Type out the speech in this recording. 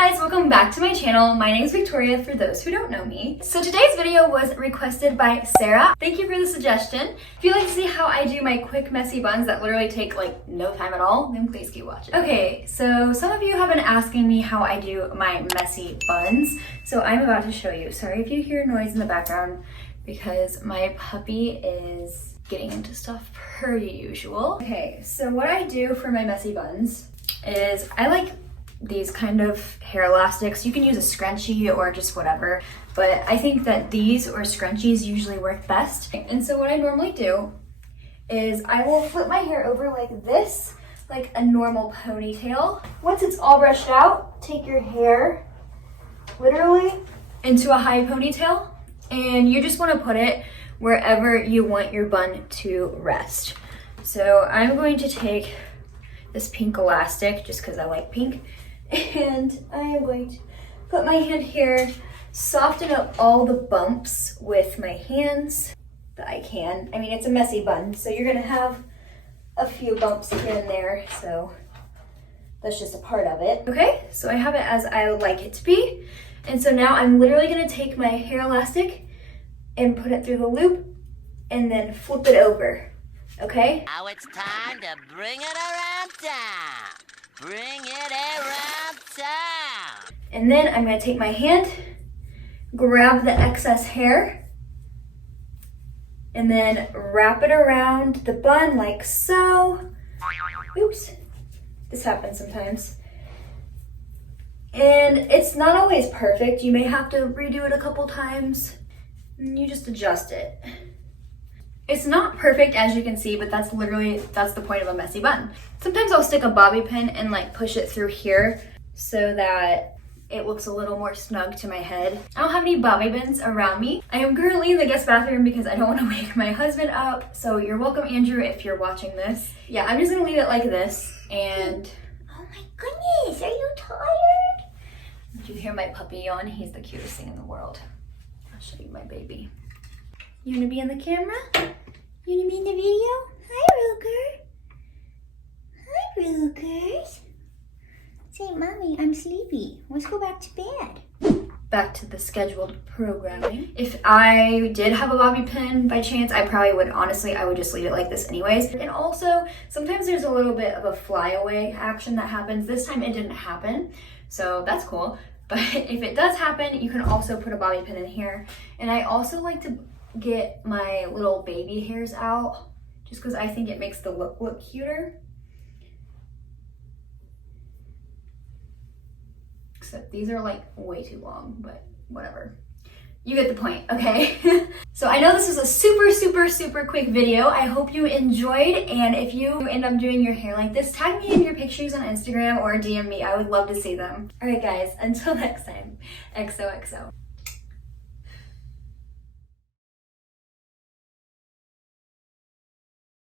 guys, welcome back to my channel. My name is Victoria for those who don't know me. So today's video was requested by Sarah. Thank you for the suggestion. If you'd like to see how I do my quick messy buns that literally take like no time at all, then please keep watching. Okay, so some of you have been asking me how I do my messy buns. So I'm about to show you. Sorry if you hear noise in the background because my puppy is getting into stuff per usual. Okay, so what I do for my messy buns is I like these kind of hair elastics. You can use a scrunchie or just whatever, but I think that these or scrunchies usually work best. And so what I normally do is I will flip my hair over like this, like a normal ponytail. Once it's all brushed out, take your hair literally into a high ponytail, and you just want to put it wherever you want your bun to rest. So I'm going to take this pink elastic just because I like pink, and I am going to put my hand here, soften up all the bumps with my hands that I can. I mean, it's a messy bun, so you're gonna have a few bumps here and there, so that's just a part of it. Okay, so I have it as I would like it to be. And so now I'm literally gonna take my hair elastic and put it through the loop and then flip it over, okay? Now it's time to bring it around town. Bring it around town. And then I'm gonna take my hand, grab the excess hair, and then wrap it around the bun like so. Oops, this happens sometimes. And it's not always perfect. You may have to redo it a couple times, and you just adjust it. It's not perfect, as you can see, but that's the point of a messy bun. Sometimes I'll stick a bobby pin and like push it through here so that it looks a little more snug to my head. I don't have any bobby pins around me. I am currently in the guest bathroom because I don't want to wake my husband up. So you're welcome, Andrew, if you're watching this. Yeah, I'm just gonna leave it like this. And oh my goodness, are you tired? Did you hear my puppy yawn? He's the cutest thing in the world. I'll show you my baby. You wanna be on the camera? You wanna be in the video? Hi, Ruger. Hi, Rugers. Say, Mommy, I'm sleepy. Let's go back to bed. Back to the scheduled programming. If I did have a bobby pin by chance, I probably would, honestly, I would just leave it like this anyways. And also, sometimes there's a little bit of a flyaway action that happens. This time it didn't happen, so that's cool. But if it does happen, you can also put a bobby pin in here. And I also like to get my little baby hairs out just because I think it makes the look cuter. Except these are like way too long, but whatever. You get the point, okay? So I know this was a super quick video. I hope you enjoyed, and if you end up doing your hair like this, tag me in your pictures on Instagram or DM me. I would love to see them. All right, guys, until next time, XOXO.